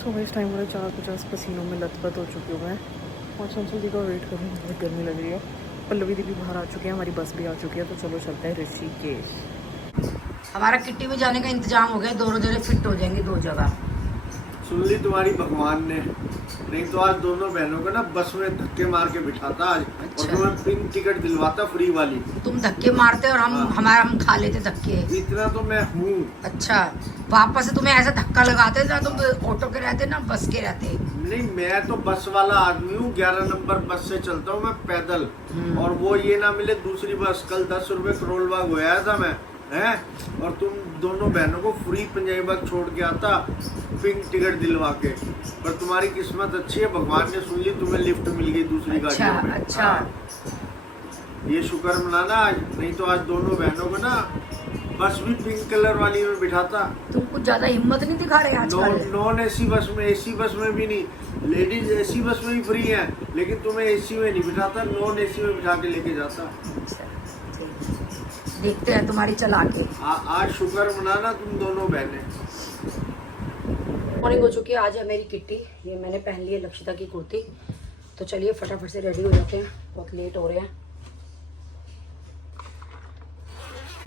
सुबह इस टाइम वाले 4:50 पसीनों में लथपथ हो चुकी हूँ मैं और चंचल जी का वेट कर रही हूँ। बहुत गर्मी लग रही है। पल्लवी दी भी बाहर आ चुकी है, हमारी बस भी आ चुकी है। तो चलो चलते हैं ऋषिकेश। हमारा किट्टी में जाने का इंतजाम हो गया, दोनों जगह फिट हो जाएंगे, दो जगह। सुन ली तुम्हारी भगवान ने, नहीं तो आज दोनों बहनों को ना बस में धक्के मार के बिठाता आज। अच्छा। और तुम्हें पिंक टिकट दिलवाता फ्री वाली। तुम धक्के मारते और हम खा लेते धक्के। इतना तो मैं हूँ। अच्छा, वापस से तुम्हें ऐसा धक्का लगाते ना, तुम ऑटो के रहते ना बस के रहते। नहीं, मैं तो बस वाला आदमी हूँ। 11 नंबर बस से चलता हूँ मैं पैदल। और वो ये ना मिले दूसरी बस। कल 10 रुपए करोल बाग होया था मैं, है, और तुम दोनों बहनों को फ्री पंजाबी बाग छोड़ के आता पिंक टिकट दिलवा के। पर तुम्हारी किस्मत अच्छी है, भगवान ने सुन ली, तुम्हें लिफ्ट मिल गई दूसरी गाड़ियों में। अच्छा। हाँ। ये शुक्र मनाना आज, नहीं तो आज दोनों बहनों को ना बस भी पिंक कलर वाली में बिठाता। तुम कुछ ज्यादा हिम्मत नहीं दिखा रहे आजकल। नॉन एसी बस में, एसी बस में भी नहीं। लेडीज एसी बस में भी फ्री है, लेकिन तुम्हें एसी में नहीं बिठाता, नॉन एसी में बिठा के लेके जाता। देखते हैं तुम्हारी चला के। आज शुक्र मनाना तुम दोनों बहनें। मॉर्निंग हो चुकी है। आज है मेरी किट्टी। ये मैंने पहन ली है लक्षिता की कुर्ती। तो चलिए फटाफट से रेडी हो जाते हैं, बहुत लेट हो रहे हैं।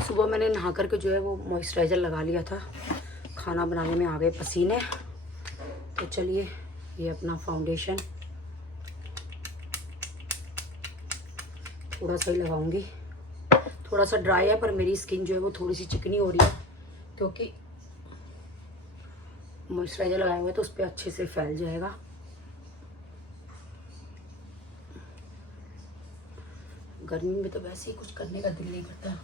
सुबह मैंने नहा करके जो है वो मॉइस्चराइज़र लगा लिया था। खाना बनाने में आ गए पसीने। तो चलिए ये अपना फाउंडेशन थोड़ा सा ही लगाऊंगी। थोड़ा सा ड्राई है, पर मेरी स्किन जो है वो थोड़ी सी चिकनी हो रही है, क्योंकि मॉइस्चराइज़र लगाए हुए तो उस पर अच्छे से फैल जाएगा। गर्मी में तो वैसे ही कुछ करने का दिल नहीं करता।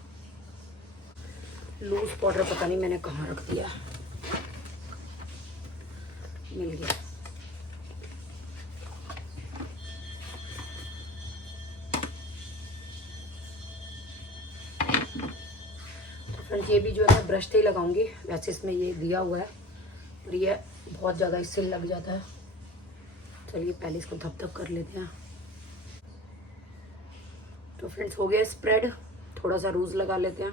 लूज पाउडर पता नहीं मैंने कहाँ रख दिया, मिल गया। तो फ्रेंड्स ये भी जो है मैं ब्रश से ही लगाऊंगी। वैसे इसमें ये दिया हुआ है, पर ये बहुत ज़्यादा इससे लग जाता है। चलिए पहले इसको धप धप कर लेते हैं। तो फ्रेंड्स हो गया स्प्रेड। थोड़ा सा रूज लगा लेते हैं।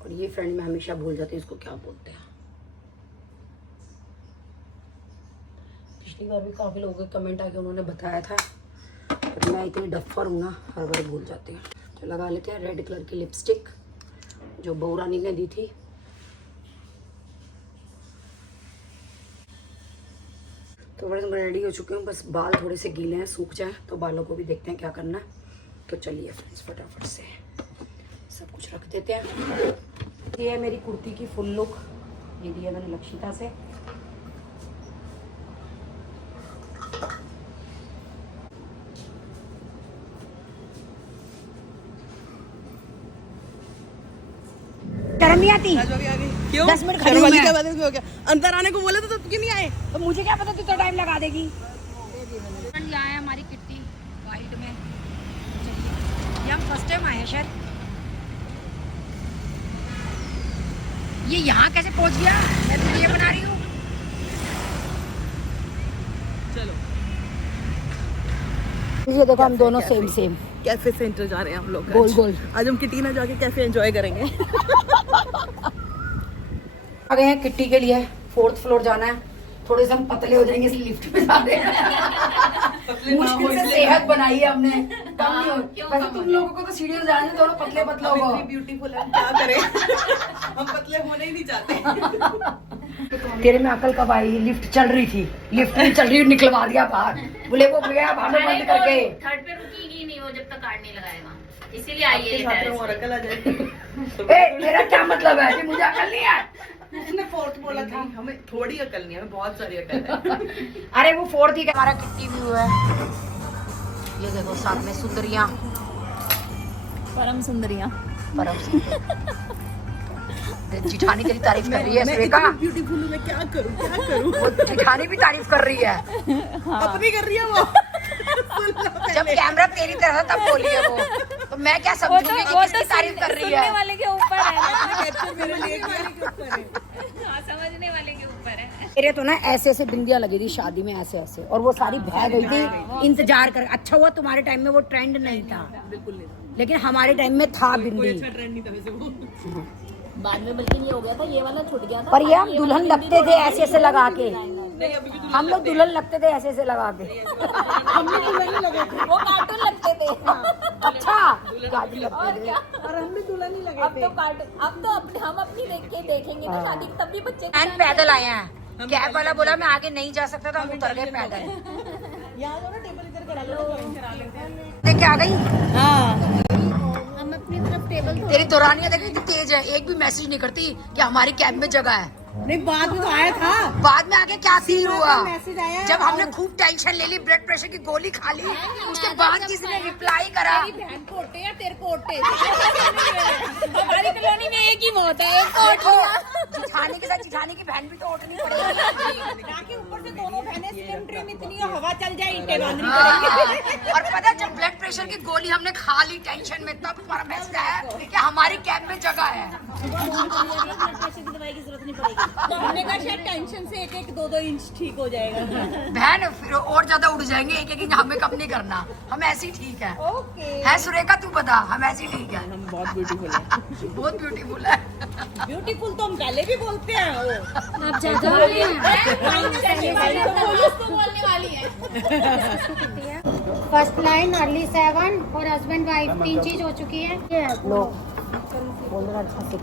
और ये फ्रेंड मैं हमेशा भूल जाती हूँ इसको क्या बोलते हैं। पिछली बार भी काफ़ी लोगों के कमेंट आके उन्होंने बताया था, पर मैं इतनी डफर हूँ ना, हर बार भूल जाती हूँ। तो लगा लेते हैं रेड कलर की लिपस्टिक जो बहू रानी ने दी थी। तो फ्रेंड्स मैं रेडी हो चुकी हूँ, बस बाल थोड़े से गीले हैं, सूख जाए तो बालों को भी देखते हैं क्या करना है। तो चलिए फ्रेंड्स फटाफट से सब कुछ रख देते हैं। ये है मेरी कुर्ती की फुल लुक। ये दिया मैंने लक्षिता से। शर्म नहीं आती? क्यों? 10 मिनट खड़ी हूँ मैं। क्या बात है, क्यों हो गया? अंदर आने को बोले तो क्यों नहीं आए? तो मुझे क्या पता तू तो टाइम लगा देगी। यहाँ है हमारी किट्टी वाइट में। ये हम फर्स्ट टाइम आए हैं शायद। ये यहाँ कैसे पहुँच गया? मैं तो ये बना रही हूँ। चलो ये देखो हम दोनों सेम सेम कैफे सेंटर जा रहे हैं हम लोग। गोल गोल। आज हम किटीना जाके कैफे एंजॉय करेंगे। आ गए हैं किट्टी के लिए। 4th फ्लोर जाना है। थोड़े से हम पतले हो जाएंगे इसलिए लिफ्ट में जा रहे हैं। मुश्किल से सेहत बनाई है हमने। कम नहीं हो। वैसे तुम लोगों को तो सीढ़ियों से जाने दोनों पतले पतले हो गए। ब्यूटीफुल है, क्या करें। हम पतले होने ही नहीं चाहते। तेरे में अकल कब आई? लिफ्ट चल रही थी, लिफ्ट नहीं चल रही, निकलवा दिया बाहर। बोले वो गया भाड़े बंद करके। थर्ड पे रुकीगी नहीं वो जब तक कार्ड नहीं लगाएगा, इसीलिए आई है टेरेस पे। अकल आ जाएगी। मेरा क्या मतलब है कि मुझे अकल नहीं है? उसने 4th बोला था। हमें थोड़ी अकल नहीं है, हमें बहुत सारी अकल है। अरे वो 4th ही हमारा किट्टी व्यू है। ये देखो साथ में सुंदरियां, परम सुंदरियां। परम जिठानी तेरी तारीफ कर रही है। सुरेखा ब्यूटीफुल हूँ, मैं क्या करूँ क्या करूँ। वो जिठानी भी तारीफ कर रही है। अपनी कर रही है वो। जब कैमरा तेरी तरह तब बोली है वो, तो मैं क्या समझूंगी कि किसकी तारीफ कर रही है। वाले के ऊपर है ना। कैप्चर मेरे लिए किया। हाँ, समझने वाले के ऊपर है। मेरे तो ना ऐसे ऐसे बिंदियां लगी थी शादी में, ऐसे ऐसे, और वो सारी बह गई थी इंतजार कर। अच्छा हुआ तुम्हारे टाइम में वो ट्रेंड नहीं था, बिल्कुल नहीं, लेकिन हमारे टाइम में था कोई बिंदी। अच्छा ट्रेंड नहीं था वैसे वो। बाद में बल्कि ये हो गया था, ये वाला छूट गया था। पर ये हम दुल्हन लगते थे ऐसे ऐसे लगा के, हम लोग दुल्हन लगते थे ऐसे ऐसे लगा के। हम भी दुल्हन ही लगे थे। वो कार्टून लगते थे। अच्छा गाड़ी लगते थे। और हम भी दुल्हन ही लगे अब थे। तो अब तो हम अपनी देखेंगे तो शादी तब भी बच्चे पैदल आए हैं। कैब वाला बोला मैं आगे नहीं जा सकता, तो हम उतर गए पैदल। यहाँ जो ना टेबल इधर करा लो, ज्वाइन करा लेते हैं। देख के आ गई। हम अपनी तरफ टेबल तेरी दौरानिया देख इतनी तेज है, एक भी मैसेज नहीं करती कि हमारी कैब में जगह है। नहीं बाद में तो आया था। बाद में आगे क्या सीन हुआ, मैसेज आया जब हमने खूब टेंशन ले ली, ब्लड प्रेशर की गोली खा ली, उसके बाद किसने रिप्लाई करा। बहन को ओटे या तेरे को ओटे। हमारी कॉलोनी में एक ही मौत है, एक को ओट लिया। जिठानी के साथ जिठानी की बहन भी तो ओटनी पड़ेगी। ताकि ऊपर से दोनों बहनें स्लिम ट्रिम इतनी हवा चल जाए, ईंटें बांधनी पड़ेंगी। और पता है, जब ब्लड प्रेशर की गोली हमने खा ली टेंशन में, तब तुम्हारा मैसेज आया कि हमारी कैब में जगह है। दवाई की जरूरत नहीं पड़ेगी। तो हमने कहा शायद टेंशन से 1-2 इंच ठीक हो जाएगा। बहन फिर और ज्यादा उड़ जाएंगे, एक इंच हमें कम नहीं करना, हम ऐसे ही ठीक है। ओके। है सुरेखा, तू बता, हम ऐसे ही ठीक है। हम बहुत ब्यूटीफुल है। बहुत ब्यूटीफुल है। ब्यूटीफुल तो हम पहले भी बोलते हैं। वो आप ज्यादा बोलने वाली है। फर्स्ट लाइन अर्ली 7 और हस्बैंड वाइफ 3 चीज हो चुकी है। लो बोल रहा अच्छा 6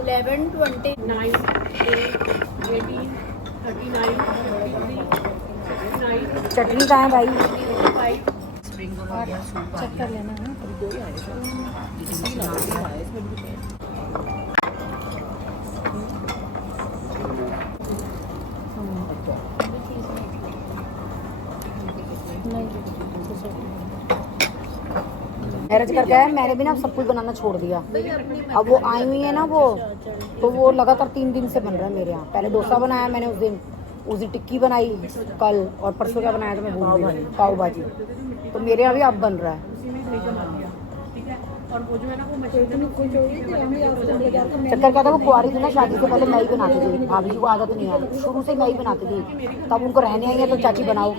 11, 29, 18, 39, 43, चटनी कहाँ है भाई? 45। चेक कर लेना है। मैरिज करके आया, मैंने भी ना सब कुछ बनाना छोड़ दिया। अब वो आई हुई है ना वो, तो वो लगातार 3 दिन से बन रहा है मेरे यहाँ। पहले डोसा बनाया मैंने उस दिन टिक्की बनाई कल, और परसों क्या बनाया था मैं भूल गई, पाव भाजी। तो मेरे यहाँ भी अब बन रहा है। चक्कर क्या था, वो कुआरी थी ना, शादी से पहले मैं ही बनाती थी। भाभी जी को आदत नहीं है, शुरू से मैं ही बनाती थी। तब उनको रहने आई है तो चाची बनाओ,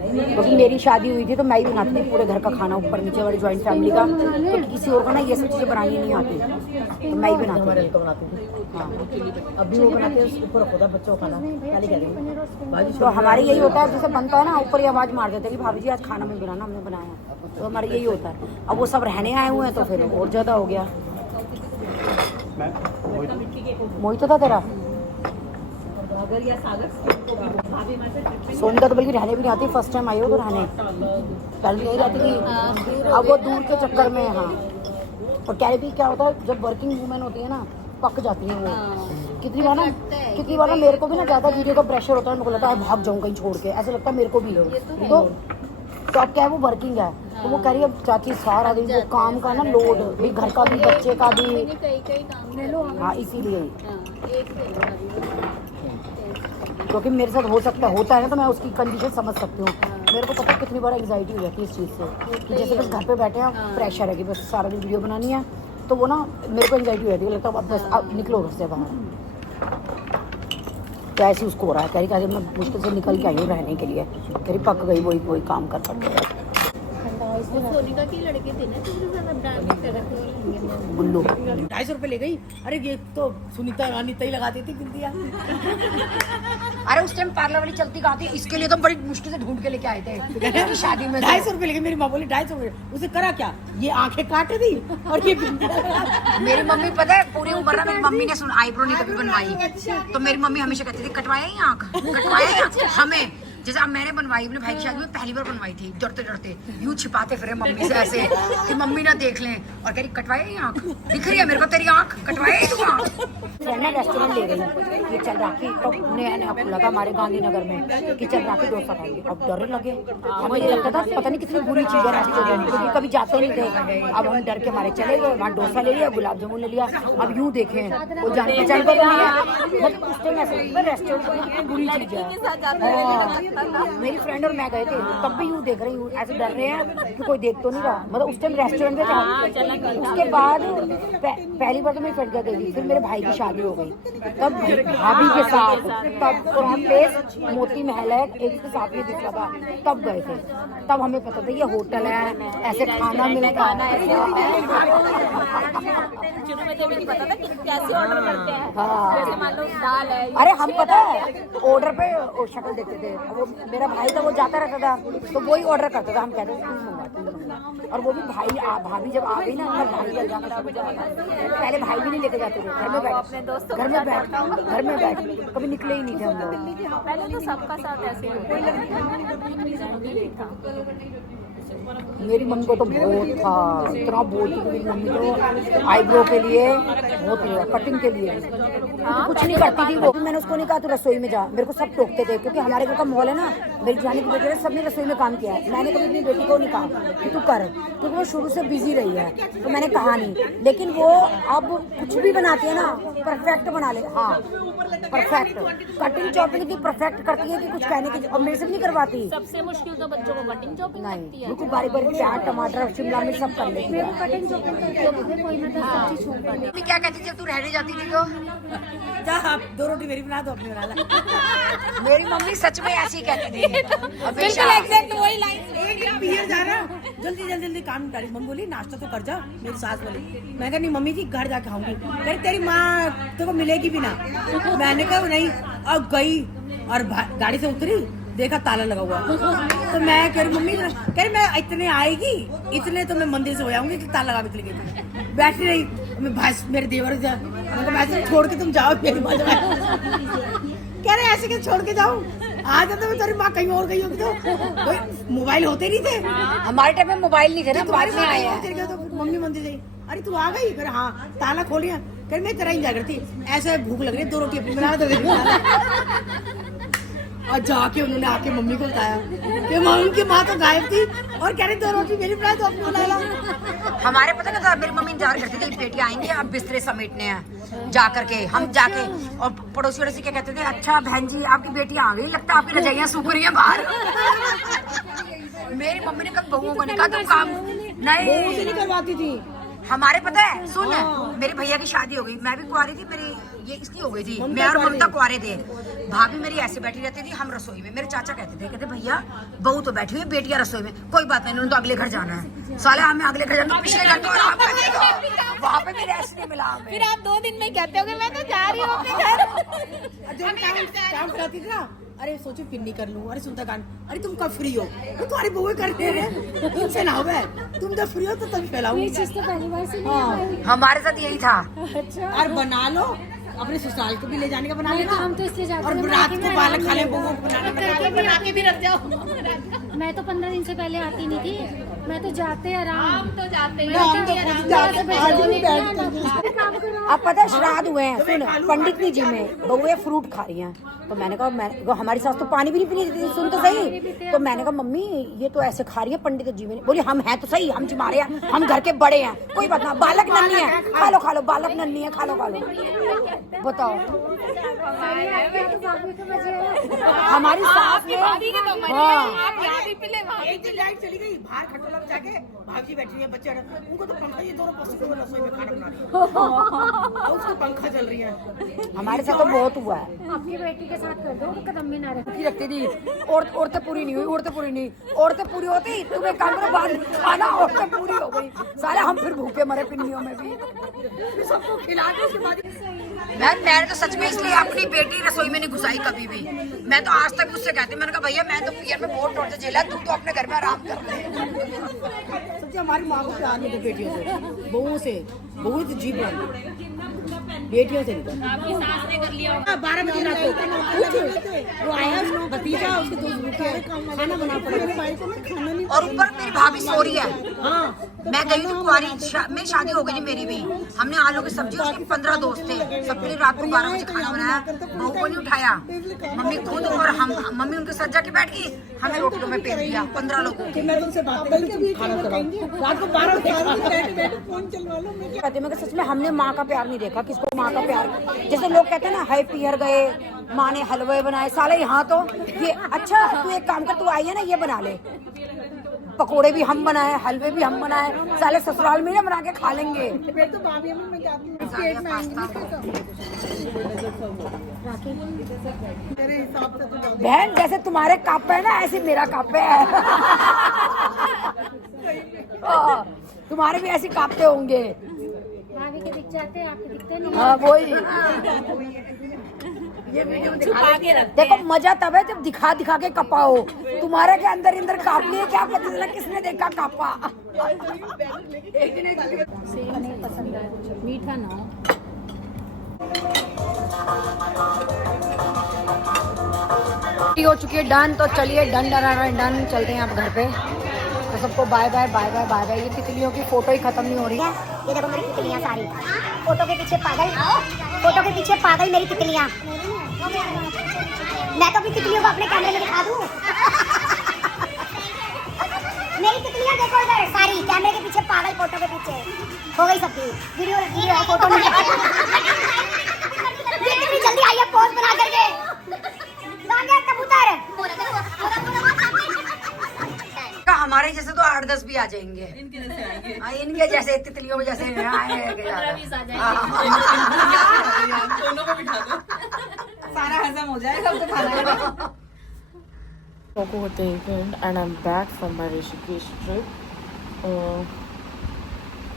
क्योंकि मेरी शादी हुई थी तो मैं ही बनाती थी पूरे घर का खाना, ऊपर नीचे वाली ज्वाइंट फैमिली का। तो किसी और को ना ये सब चीज़ें बनानी नहीं आती, तो मैं ही बनाती थी। हाँ अभी वो बनाते हैं, ऊपर खुदा बच्चों का खाना। तो हमारे यही होता है, जैसे बनता है ना, ऊपर ही आवाज़ मार देते हैं कि भाभी जी आज खाना नहीं बनाना, हमने बनाया। तो हमारा यही होता है। अब वो सब रहने आए हुए हैं तो फिर और ज़्यादा हो गया। मोहित था तेरा सोनिका तो बल्कि रहने भी नहीं आती, फर्स्ट टाइम आई हो तो रहने, पहले नहीं रहती थी। अब वो दूर के चक्कर में। हाँ और कह रही थी क्या होता है, जब वर्किंग वूमेन होती है ना, पक जाती है वो। कितनी बार ना मेरे को भी ना ज़्यादा वीडियो का प्रेशर होता है, मेरे को लगता है भाग जाऊँ कहीं छोड़ के, ऐसे लगता है मेरे को भी। तो अब क्या है, वो वर्किंग है, तो वो कह रही है चाची सारा दिन वो काम का ना लोड भी, घर का भी, बच्चे का भी। हाँ इसीलिए, क्योंकि मेरे साथ होता है ना, तो मैं उसकी कंडीशन समझ सकती हूँ। मेरे को पता है कितनी बार एंग्जाइटी हो जाती है इस चीज़ से, कि जैसे बस घर पे बैठे हैं, प्रेशर है कि बस सारा दिन वीडियो बनानी है, तो वो ना मेरे को एंग्जाइटी हो जाती है, लगता है अब बस अब निकलो घर से बाहर। तो ऐसे उसको हो रहा है, कह रही मैं मुश्किल से निकल के आई हूँ रहने के लिए, कह रही पक गई वही काम कर करके। सोनिका के लड़के थे ना, बुल्लू 250 रुपए ले गई। अरे ये तो सुनीता अनिता ही लगाती थी बिंदिया। अरे उस टाइम पार्लर वाली चलती कहाँ थी, इसके लिए तो बड़ी मुश्किल से ढूंढ के लेके आए थे शादी में। 250 रुपए ले गई। मेरी माँ बोली 250 रुपए, उसे करा क्या, ये आंखें काट दी और ये बिंदिया। मेरी मम्मी पता है पूरी उम्र ना, मेरी मम्मी ने सुन आईब्रो नहीं कभी बनवाई, तो मेरी मम्मी हमेशा कहती थी कटवाया ही आँख, कटवाया ही आँख। हमें जैसे अब मैंने बनवाई, अपने भाई की शादी में पहली बार बनवाई थी, डरते यूं छिपाते फिर मम्मी से ऐसे कि मम्मी ना देख लें, और कह रही कटवाया ही आँख, दिख रही है मेरे को तेरी आँख, कटवाया ही तू आँख। रेस्टोरेंट ले गई, ये चल राखी तो नया नया खुला था हमारे गांधीनगर में, कि चल राखी डोसा खाएंगे। अब डर लगे, हमें ये लगता था पता नहीं कितनी बुरी चीज़ है रेस्टोरेंट, क्योंकि कभी जाते नहीं थे। अब हम डर के हमारे चले गए, वहाँ डोसा ले लिया, गुलाब जामुन ले लिया। अब यूँ देखें वो जान पहचान को नहीं है, मतलब उस टाइम ऐसे रेस्टोरेंट कितनी बुरी चीज़ है। मेरी फ्रेंड और मैं गए थे, तब भी यूँ देख रही हूँ, ऐसे डर रहे हैं कि कोई देख तो नहीं रहा। मतलब उस टाइम रेस्टोरेंट में था। उसके बाद पहली बार तो मेरी फ्रेंड गई थी, फिर मेरे भाई की शादी हो गई, तब भाभी के साथ, तब पुराना प्लेस मोती महल है, एक के साथ में दूसरा था, तब गए थे। तब हमें पता था ये होटल है, ऐसे खाना मिलता है। शुरू में तो भी नहीं पता था कि कैसे ऑर्डर करते हैं। हाँ। जैसे मान लो दाल है। अरे हम पता है ऑर्डर पे वो शक्ल देखते थे, वो मेरा भाई था, वो जाता रहता था तो वही ऑर्डर करता था। हम कहते थे तुम मंगा। और वो भी भाभी जब आ गई ना, तब भाई चल जाता। पहले भाई भी नहीं लेके जाते थे, घर में बैठ कभी निकले ही नहीं थे हम लोग। पहले तो सबका साथ ऐसे ही कोई लड़की था। मेरी मम्मी को तो बहुत था, इतना बोलती थी मेरी मम्मी तो आईब्रो के लिए बहुत हुआ, कटिंग के लिए तो कुछ नहीं करती थी वो। मैंने उसको नहीं कहा तू रसोई में जा, मेरे को सब टोकते थे क्योंकि हमारे घर का माहौल है ना, मेरी जानी की बेटी ने सबने रसोई में काम किया है। मैंने कभी अपनी बेटी को नहीं कहा कि तू कर, क्योंकि वो शुरू से बिजी रही है, तो मैंने कहा नहीं। लेकिन वो अब कुछ भी बनाती है ना, परफेक्ट बना ले। हाँ परफेक्ट, कटिंग चॉपिंग इतनी परफेक्ट करती है कि कुछ कहने की, और मेरे से भी नहीं करवाती। सबसे मुश्किल तो बच्चों को कटिंग चॉपिंग लगती नहीं, है। बिल्कुल बारीक बारीक प्याज टमाटर शिमला मिर्च सब कर लेती है। कटिंग चॉपिंग करके कोई ना 10 सब्जी छूट कर। क्या कहती जब तू रहने जाती थी तो? जा आप 2 रोटी मेरी बना दो अपने वाला। मेरी मम्मी सच में ऐसी कहती थी हमेशा। बिल्कुल एग्जैक्ट वही लाइन। एक पियर जा रहा जल्दी काम निपटा रही। मम्मी बोली नाश्ता तो कर जा, मेरी सास बोली। मैं कहा नहीं मम्मी जी घर जाके खाऊंगी। कह तेरी माँ तेरे को मिलेगी भी ना। मैंने कहा नहीं, अब गई और गाड़ी से उतरी, देखा ताला लगा हुआ। तो मैं कह रही मम्मी, कह रही मैं इतने आएगी, इतने तो मैं मंदिर से हो जाऊंगी कि ताला लगा के चली गई। बैठी रही, मैं भाई मेरे देवर मैं छोड़ के तुम जाओ मेरी माँ। कह रहे ऐसे कैसे छोड़ के जाऊँ, आ जाता मैं तेरी माँ कहीं और गई होगी तो। मोबाइल होते नहीं थे हमारे टाइम में, मोबाइल नहीं थे ना, तुम्हारे बाद में आए हैं। तो मम्मी मंदिर गई, अरे तू आ गई? हाँ ताला खोलिया। कर मैं तेरा इंतजार करती, ऐसे भूख लग रही है 2 रोटी अपनी बना दो। और जाके उन्होंने आके मम्मी को बताया कि उनकी माँ तो गायब थी और कह रही 2 रोटी मेरी बना दो अपनी बना ला। हमारे पता नहीं था, मेरी मम्मी इंतजार करती थी बेटी आएंगे, अब बिस्तरे समेटने हैं। जा करके हम जाके, और पड़ोसी वड़ोसी क्या कहते थे, अच्छा बहन जी आपकी बेटी आ गई, लगता है आपकी रजाइयाँ सूख रही है बाहर। मेरी मम्मी ने कभी बहुओं को नहीं कहा तुम काम नहीं करवाती थी। हमारे पता है सुन, मेरे भैया की शादी हो गई, मैं भी कुंवारी थी, मेरी ये इसकी हो गई थी, मैं और ममता कुंवारे थे। भाभी मेरी ऐसे बैठी रहती थी, हम रसोई में। मेरे चाचा कहते भैया बहू तो बैठी हुई, बेटियां रसोई में, कोई बात नहीं, उन्होंने तो अगले घर जाना है। साले हमें अगले घर जाना, पिछले घर तो आराम करने, वहाँ पे भी रेस्ट नहीं मिला हमें। फिर आप 2 दिन में कहते होगे मैं तो जा रही हूँ अपने घर। काम कराती थी ना, अरे सोचो पिन्नी कर लूं, अरे सुनता गान, अरे तुम कब फ्री हो? तो तुम्हारी बहू करते हैं, तुमसे ना होगा, तुम जब फ्री हो तो तभी फैलाऊं। ये चीज तो पहली बार से नहीं। हमारे साथ यही था। और बना लो, अपने ससुराल को भी ले जाने का बना लेना, हम तो इसलिए जाते और हैं, रात को पालक खा ले, बहू को बना के भी रख जाओ। मैं तो 15 दिन से पहले आती नहीं थी, मैं तो जाते आराम। तो जाते हैं। अब पता है श्राद्ध हुए हैं, सुन पंडित जी में बहुएं फ्रूट खा रही हैं, तो मैंने कहा हमारी सास तो पानी भी नहीं पीनी देती, सुन तो सही। तो मैंने कहा मम्मी ये तो ऐसे खा रही है पंडित जी में। बोली हम हैं तो सही, हम जिमारे हैं, हम घर के बड़े हैं, कोई बात ना, बालक नन्ही है, खा लो, बालक नन्ही है, खा लो। बताओ हमारी सास ने, एक दिन लाइट चली गई, बाहर खटोला में जाके भाभी बैठी है, बच्चे उनको तो पंखा, ये दोनों पसीने में रसोई में खाना बना रही है, और उसको पंखा चल रही है। हमारे साथ तो बहुत हुआ है। अपनी बेटी के साथ कर दो, कदम भी ना रखे। रखती थी, औरतें पूरी नहीं हुई, औरतें पूरी होती, तुम्हें काम करो बाद खाना, औरतें पूरी हो गई, सारे हम फिर भूखे मरे पिन्नियों में भी। सबको खिला के उसके बाद मैंने तो सच में इसलिए अपनी बेटी रसोई में नहीं घुसाई कभी भी। मैं तो आज तक उससे कहती, मैंने कहा भैया मैं तो पियर में बहुत टॉर्चर झेला, तू तो अपने घर में आराम कर ले। सबसे हमारी माँ को प्यार नहीं था बेटियों से, बहू से, बहू तो जीव बेटियों से नहीं। 12 बजे रात को वो आया, भतीजा उसके 2 भूखे खाना बना पड़ा, और ऊपर मेरी भाभी सो रही है। हाँ मैं गई थी कुंवारी में, शादी हो गई थी मेरी भी, हमने आलू की सब्जी, उसके 15 दोस्त थे, सबके लिए रात को 12 बजे खाना बनाया, बहू को नहीं उठाया, मम्मी खुद और हम, मम्मी उनके साथ जाके बैठ गई, हमें रोटियों में पेट दिया 15 लोगों को। मैं तुमसे बात कर खाना रात को 12 बजे कहती है, मगर सच में हमने माँ का प्यार नहीं देखा। किसको माँ का प्यार? जैसे लोग कहते हैं ना, हाय पियर गए, माँ ने हलवे बनाए। साले यहाँ तो ये अच्छा, तू एक काम कर, तू आई है ना, ये बना ले, पकोड़े भी हम बनाए, हलवे भी हम बनाए, साले ससुराल में ना बना के खा लेंगे। बहन जैसे तुम्हारे कापे है ना, ऐसे मेरा कापे है। तुम्हारे भी ऐसे कापते होंगे। भाभी के दिख जाते हैं, आपके दिखते नहीं। हाँ वही। छुपा के रखते देखो मजा तब है जब दिखा दिखा के कपाओ। तुम्हारे के अंदर कापनी है, क्या पता चला किसने देखा कापा। पसंद है मीठा ना। हो चुकी है डन, तो चलिए डन चलते हैं आप घर पे। तो सबको bye bye bye bye bye bye. ये तितलियों की फोटो ही खत्म नहीं हो रही है। ये देखो मेरी तितलियां सारी, फोटो के पीछे पागल, फोटो के पीछे पागल मेरी तितलियां। मैं तो अपनी तितलियों को अपने कैमरे में दिखा दूं। मेरी तितलियां देखो इधर सारी, कैमरे के पीछे पागल, फोटो के पीछे। हो गई सबकी वीडियो फोटो में। जल्दी आइए पोज बना करके। कबूतर हमारे जैसे तो 8-10 भी आ जाएंगे। इनके जैसे तितलियों में जैसे दोनों को बिठा दो, सारा हजम हो जाएगा तो खाना। Talk over the weekend and I'm back from my Rishikesh trip.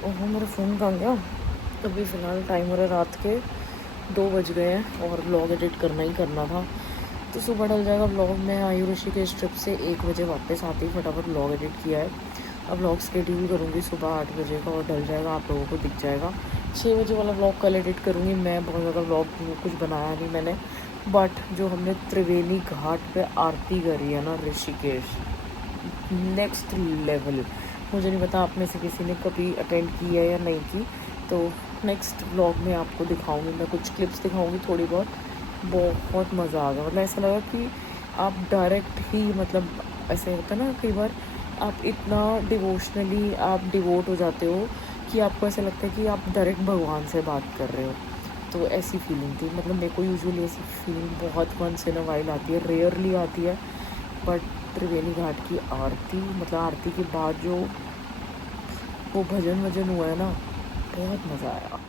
ओहो मेरा फ़ोन कहाँ गया? अभी फ़िलहाल टाइम हो रहा है रात के 2 बज गए हैं और व्लॉग एडिट करना ही करना था, तो सुबह डल जाएगा व्लॉग। मैं आई हूँ ऋषिकेश ट्रिप से 1 बजे वापस आते ही फटाफट व्लॉग एडिट किया है। अब व्लॉग शेड्यूल करूँगी सुबह 8 बजे का और डल जाएगा, आप लोगों को दिख जाएगा। 6 बजे वाला व्लॉग कल एडिट करूँगी। मैं बहुत ज़्यादा व्लॉग कुछ बनाया नहीं मैंने, बट जो हमने त्रिवेणी घाट पे आरती करी है ना ऋषिकेश, नेक्स्ट लेवल। मुझे नहीं पता आप में से किसी ने कभी अटेंड की है या नहीं की, तो नेक्स्ट व्लॉग में आपको दिखाऊंगी। मैं कुछ क्लिप्स दिखाऊंगी थोड़ी बहुत। बहुत मज़ा आ गया, मतलब ऐसा लगा कि आप डायरेक्ट ही, मतलब ऐसे होता है ना कई बार आप इतना डिवोशनली आप डिवोट हो जाते हो कि आपको ऐसा लगता है कि आप डायरेक्ट भगवान से बात कर रहे हो। तो ऐसी फीलिंग थी। मतलब मेरे को यूजुअली ऐसी फीलिंग बहुत वंस इन अ वाइल आती है, रेयरली आती है, बट त्रिवेणी घाट की आरती, मतलब आरती के बाद जो वो भजन वजन हुआ है ना, बहुत मज़ा आया।